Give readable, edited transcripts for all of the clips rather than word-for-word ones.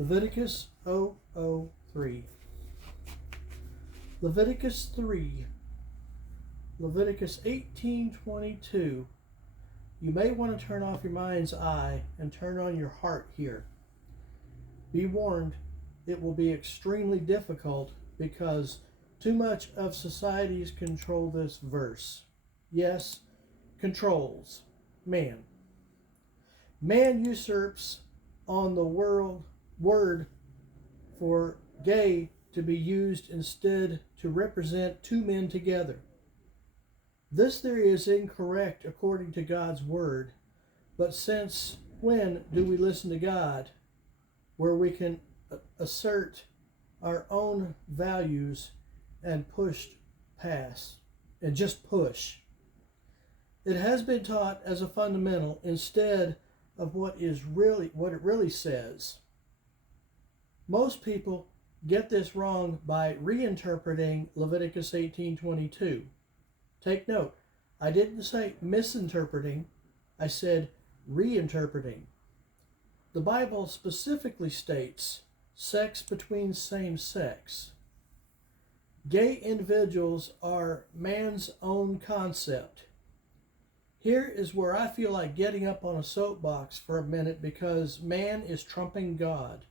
Leviticus 003. Leviticus 3. Leviticus 18:22. You may want to turn off your mind's eye and turn on your heart here. Be warned, it will be extremely difficult because too much of society's control this verse. Yes, controls man. Man usurps on the word for gay to be used instead to represent two men together. This theory is incorrect according to God's word, but since when do we listen to God where we can assert our own values and push past and just push? It has been taught as a fundamental instead of what it really says. Most people get this wrong by reinterpreting Leviticus 18:22. Take note, I didn't say misinterpreting, I said reinterpreting. The Bible specifically states sex between same sex. Gay individuals are man's own concept. Here is where I feel like getting up on a soapbox for a minute because man is trumping God.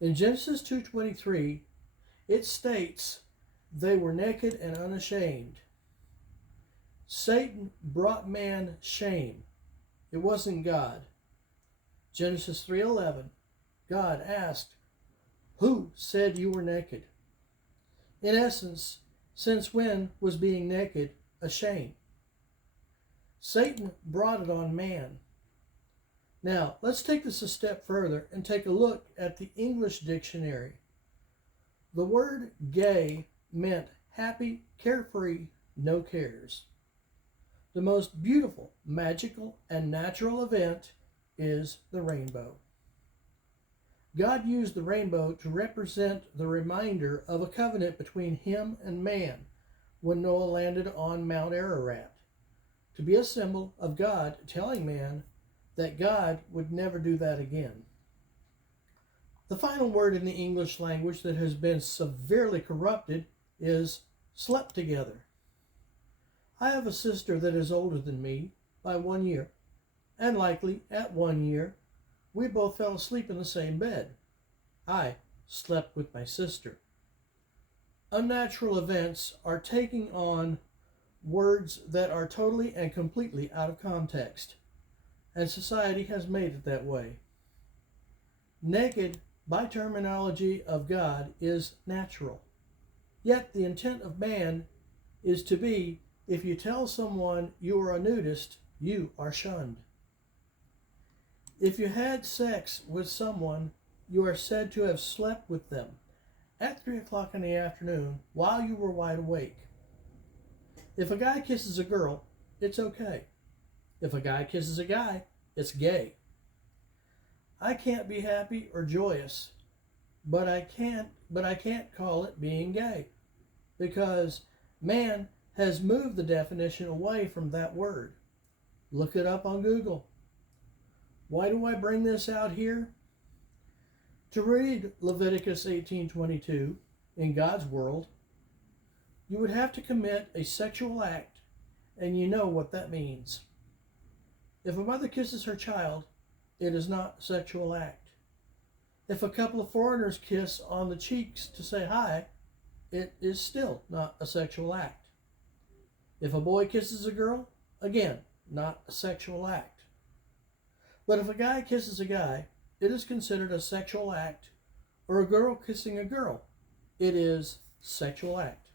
In Genesis 2:23, it states they were naked and unashamed. Satan brought man shame. It wasn't God. Genesis 3:11, God asked, "Who said you were naked?" In essence, since when was being naked a shame? Satan brought it on man. Now, let's take this a step further and take a look at the English dictionary. The word gay meant happy, carefree, no cares. The most beautiful, magical, and natural event is the rainbow. God used the rainbow to represent the reminder of a covenant between him and man when Noah landed on Mount Ararat, to be a symbol of God telling man that God would never do that again. The final word in the English language that has been severely corrupted is slept together. I have a sister that is older than me by 1 year, and likely at 1 year, we both fell asleep in the same bed. I slept with my sister. Unnatural events are taking on words that are totally and completely out of context, and society has made it that way. Naked, by terminology of God, is natural. Yet the intent of man is to be, if you tell someone you are a nudist, you are shunned. If you had sex with someone, you are said to have slept with them at 3 o'clock in the afternoon while you were wide awake. If a guy kisses a girl, it's okay. If a guy kisses a guy, it's gay. I can't be happy or joyous, but I can't call it being gay because man has moved the definition away from that word. Look it up on Google. Why do I bring this out here? To read Leviticus 18:22 in God's world, you would have to commit a sexual act, and you know what that means. If a mother kisses her child, it is not a sexual act. If a couple of foreigners kiss on the cheeks to say hi, it is still not a sexual act. If a boy kisses a girl, again, not a sexual act. But if a guy kisses a guy, it is considered a sexual act, or a girl kissing a girl, it is sexual act.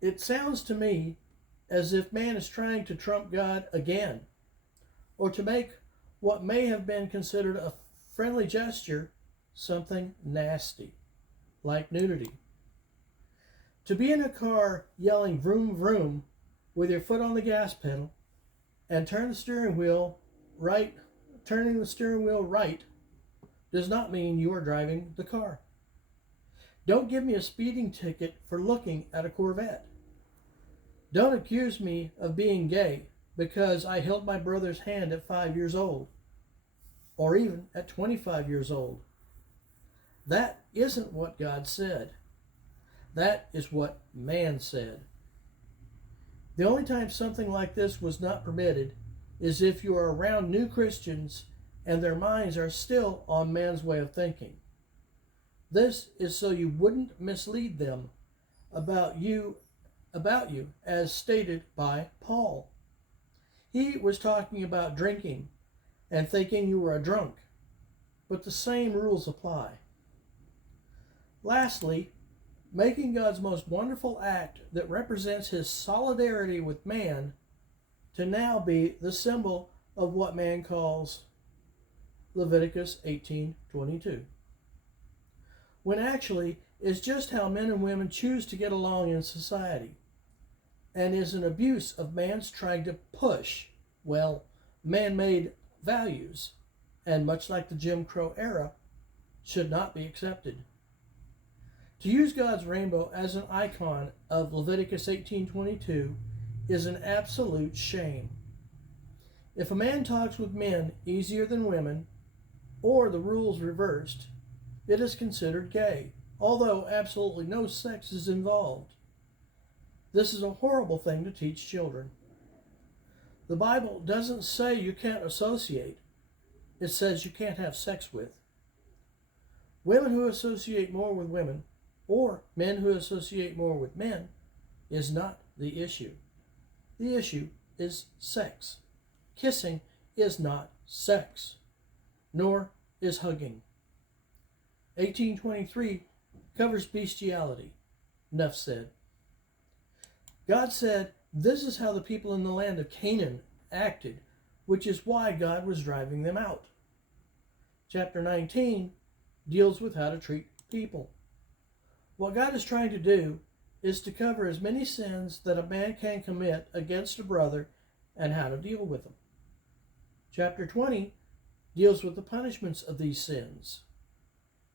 It sounds to me as if man is trying to trump God again, or to make what may have been considered a friendly gesture something nasty, like nudity. To be in a car yelling vroom vroom with your foot on the gas pedal and turning the steering wheel right does not mean you are driving the car. Don't give me a speeding ticket for looking at a Corvette. Don't accuse me of being gay because I held my brother's hand at 5 years old. or even at 25 years old. That isn't what God said. That is what man said. The only time something like this was not permitted is if you are around new Christians and their minds are still on man's way of thinking. This is so you wouldn't mislead them about you as stated by Paul. He was talking about drinking and thinking you were a drunk, but the same rules apply. Lastly, making God's most wonderful act that represents his solidarity with man to now be the symbol of what man calls Leviticus 18:22, when actually it's just how men and women choose to get along in society, and is an abuse of man's trying to push, man-made values, and much like the Jim Crow era, should not be accepted. To use God's rainbow as an icon of Leviticus 18:22 is an absolute shame. If a man talks with men easier than women, or the rules reversed, it is considered gay, although absolutely no sex is involved. This is a horrible thing to teach children. The Bible doesn't say you can't associate. It says you can't have sex with. Women who associate more with women, or men who associate more with men, is not the issue. The issue is sex. Kissing is not sex, nor is hugging. 18:23 covers bestiality. Enough said. God said this is how the people in the land of Canaan acted, which is why God was driving them out. Chapter 19 deals with how to treat people. What God is trying to do is to cover as many sins that a man can commit against a brother and how to deal with them. Chapter 20 deals with the punishments of these sins.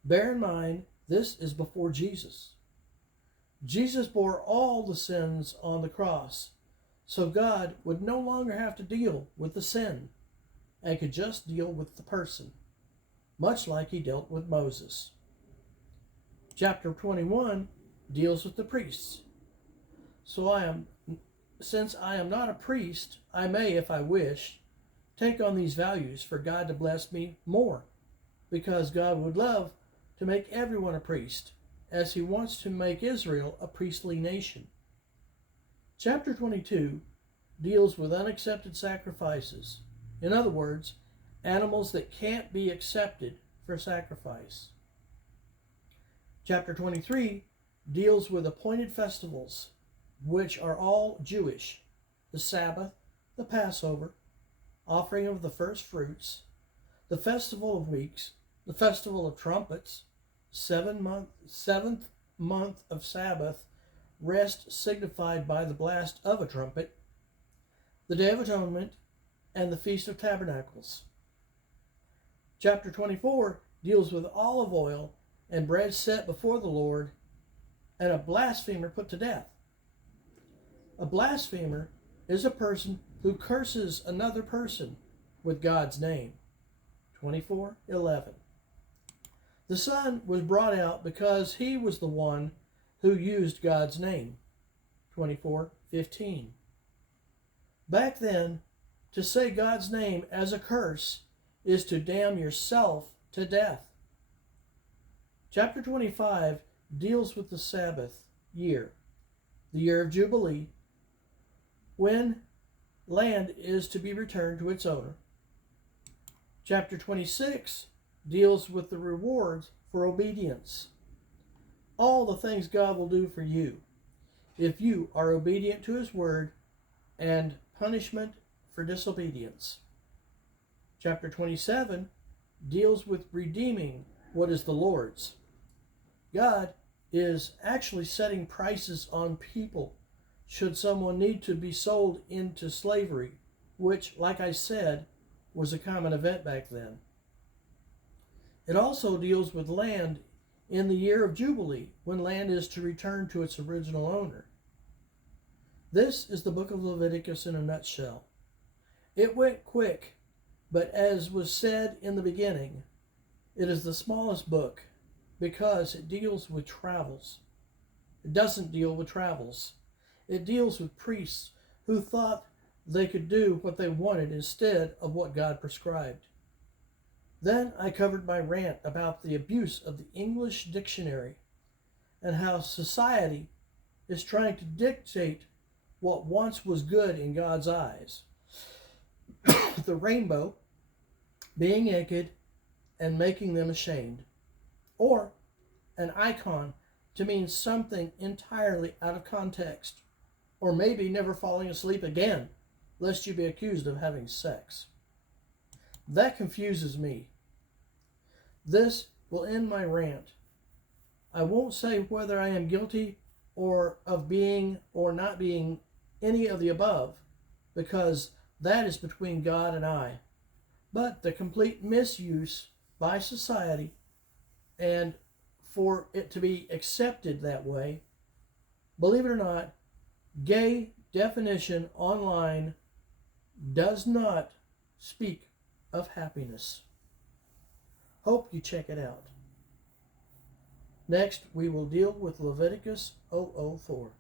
Bear in mind, this is before Jesus. Jesus bore all the sins on the cross, so God would no longer have to deal with the sin and could just deal with the person, much like he dealt with Moses. Chapter 21 deals with the priests. Since I am not a priest, I may, if I wish, take on these values for God to bless me more, because God would love to make everyone a priest, as he wants to make Israel a priestly nation. Chapter 22 deals with unaccepted sacrifices. In other words, animals that can't be accepted for sacrifice. Chapter 23 deals with appointed festivals, which are all Jewish: the Sabbath, the Passover, offering of the first fruits, the Festival of Weeks, the Festival of Trumpets, seventh month of Sabbath, rest signified by the blast of a trumpet, the Day of Atonement, and the Feast of Tabernacles. Chapter 24 deals with olive oil and bread set before the Lord, and a blasphemer put to death. A blasphemer is a person who curses another person with God's name. 24:11. The Son was brought out because he was the one who used God's name. 24:15. Back then, to say God's name as a curse is to damn yourself to death. Chapter 25 deals with the Sabbath year, the year of Jubilee, when land is to be returned to its owner. Chapter 26 deals with the rewards for obedience. All the things God will do for you if you are obedient to his word, and punishment for disobedience. Chapter 27 deals with redeeming what is the Lord's. God is actually setting prices on people should someone need to be sold into slavery, which, like I said, was a common event back then. It also deals with land in the year of Jubilee, when land is to return to its original owner. This is the book of Leviticus in a nutshell. It went quick, But as was said in the beginning, it is the smallest book because it deals with travels. It doesn't deal with travels. It deals with priests who thought they could do what they wanted instead of what God prescribed. Then I covered my rant about the abuse of the English dictionary and how society is trying to dictate what once was good in God's eyes. The rainbow being naked and making them ashamed, or an icon to mean something entirely out of context, or maybe never falling asleep again, lest you be accused of having sex. That confuses me. This will end my rant. I won't say whether I am guilty or of being or not being any of the above, because that is between God and I. But the complete misuse by society, and for it to be accepted that way, believe it or not, gay definition online does not speak of happiness. Hope you check it out. Next, we will deal with Leviticus 004.